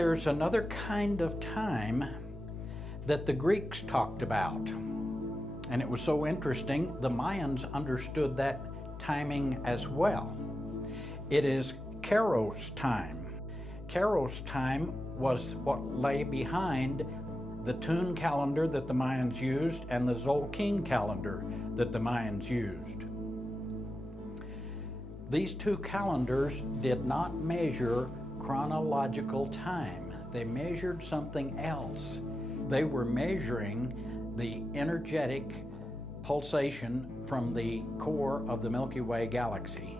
there's another kind of time that the Greeks talked about. And it was so interesting, the Mayans understood that timing as well. It is Kairos time. Kairos time was what lay behind the Tune calendar that the Mayans used and the Tzolk'in calendar that the Mayans used. These two calendars did not measure chronological time. They measured something else. They were measuring the energetic pulsation from the core of the Milky Way galaxy.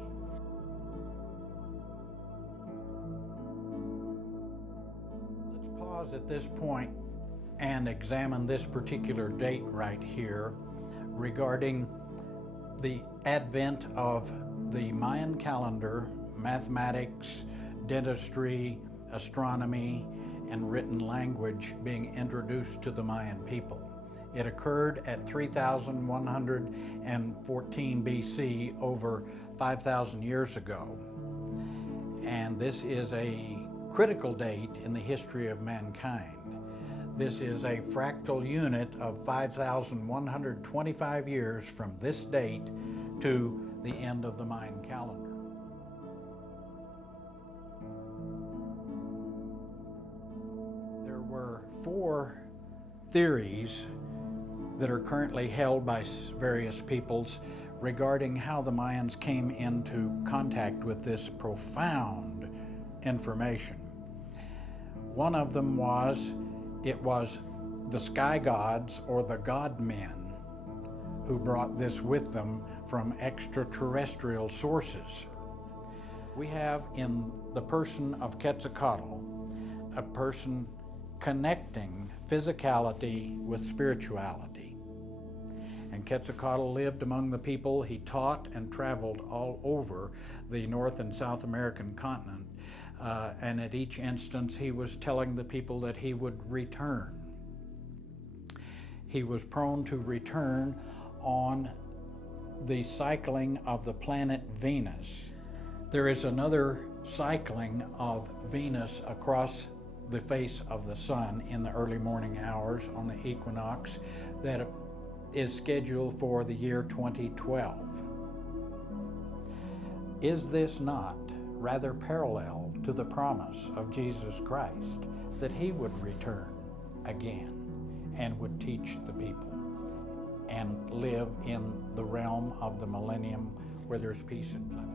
Let's pause at this point and examine this particular date right here regarding the advent of the Mayan calendar, mathematics, dentistry, astronomy, and written language being introduced to the Mayan people. It occurred at 3114 BC, over 5,000 years ago. And this is a critical date in the history of mankind. This is a fractal unit of 5,125 years from this date to the end of the Mayan calendar. There were 4 theories that are currently held by various peoples regarding how the Mayans came into contact with this profound information. One of them was, it was the sky gods or the god men who brought this with them from extraterrestrial sources. We have in the person of Quetzalcoatl a person connecting physicality with spirituality. And Quetzalcoatl lived among the people. He taught and traveled all over the North and South American continent. And at each instance, he was telling the people that he would return. He was prone to return on the cycling of the planet Venus. There is another cycling of Venus across the face of the sun in the early morning hours on the equinox that is scheduled for the year 2012. Is this not rather parallel to the promise of Jesus Christ that he would return again and would teach the people and live in the realm of the millennium where there's peace and plenty?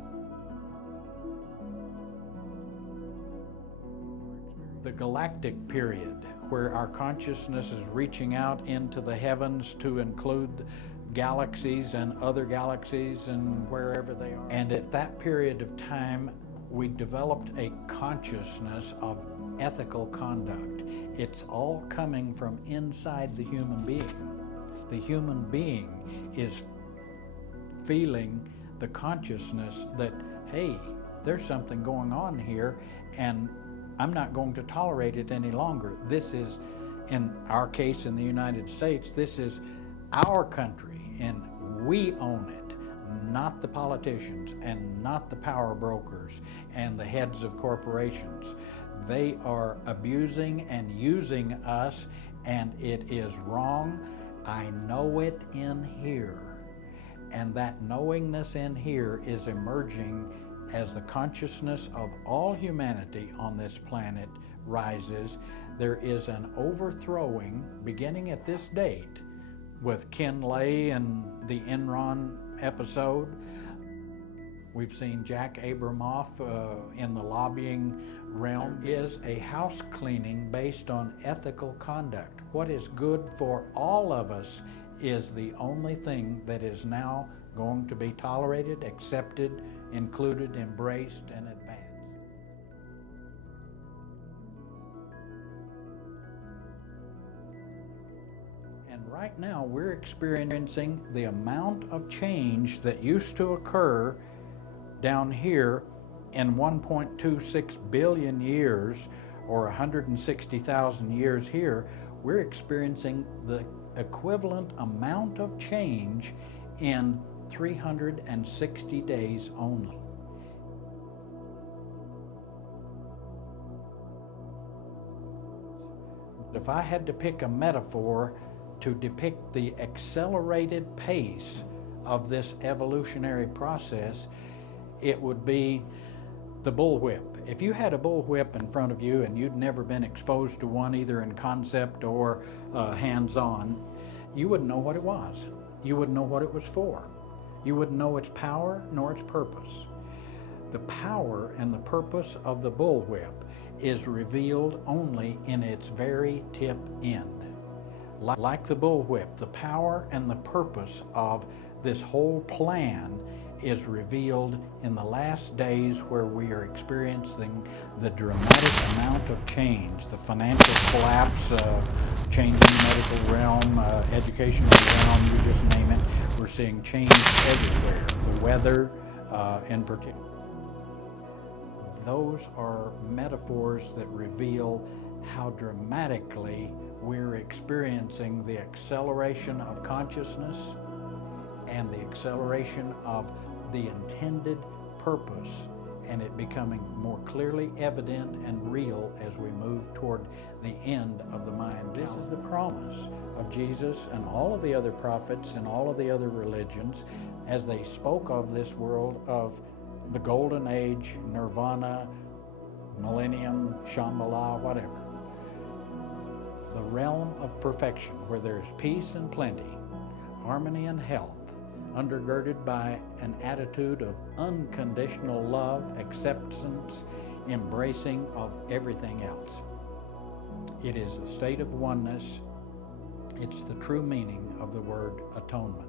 The galactic period, where our consciousness is reaching out into the heavens to include galaxies and other galaxies and wherever they are. And at that period of time, we developed a consciousness of ethical conduct. It's all coming from inside the human being. The human being is feeling the consciousness that, hey, there's something going on here, and I'm not going to tolerate it any longer. This is, in our case in the United States, this is our country and we own it, not the politicians and not the power brokers and the heads of corporations. They are abusing and using us, and it is wrong. I know it in here. And that knowingness in here is emerging as the consciousness of all humanity on this planet rises. There is an overthrowing beginning at this date with Ken Lay and the Enron episode. We've seen Jack Abramoff in the lobbying realm. Is a house cleaning based on ethical conduct. What is good for all of us is the only thing that is now going to be tolerated, accepted, included, embraced, and advanced. And right now we're experiencing the amount of change that used to occur down here in 1.26 billion years, or 160,000 years here. We're experiencing the equivalent amount of change in 360 days only. If I had to pick a metaphor to depict the accelerated pace of this evolutionary process, it would be the bullwhip. If you had a bullwhip in front of you and you'd never been exposed to one either in concept or hands-on, you wouldn't know what it was. You wouldn't know what it was for. You wouldn't know its power nor its purpose. The power and the purpose of the bullwhip is revealed only in its very tip end. Like the bullwhip, the power and the purpose of this whole plan is revealed in the last days, where we are experiencing the dramatic amount of change, the financial collapse, change in the medical realm, educational realm, you just name it. We're seeing change everywhere, the weather in particular. Those are metaphors that reveal how dramatically we're experiencing the acceleration of consciousness and the acceleration of the intended purpose, and it becoming more clearly evident and real as we move toward the end of the Mayan calendar. This is the promise of Jesus and all of the other prophets and all of the other religions as they spoke of this world of the golden age, nirvana, millennium, Shambhala, whatever. The realm of perfection, where there's peace and plenty, harmony and health, undergirded by an attitude of unconditional love, acceptance, embracing of everything else. It is the state of oneness. It's the true meaning of the word atonement.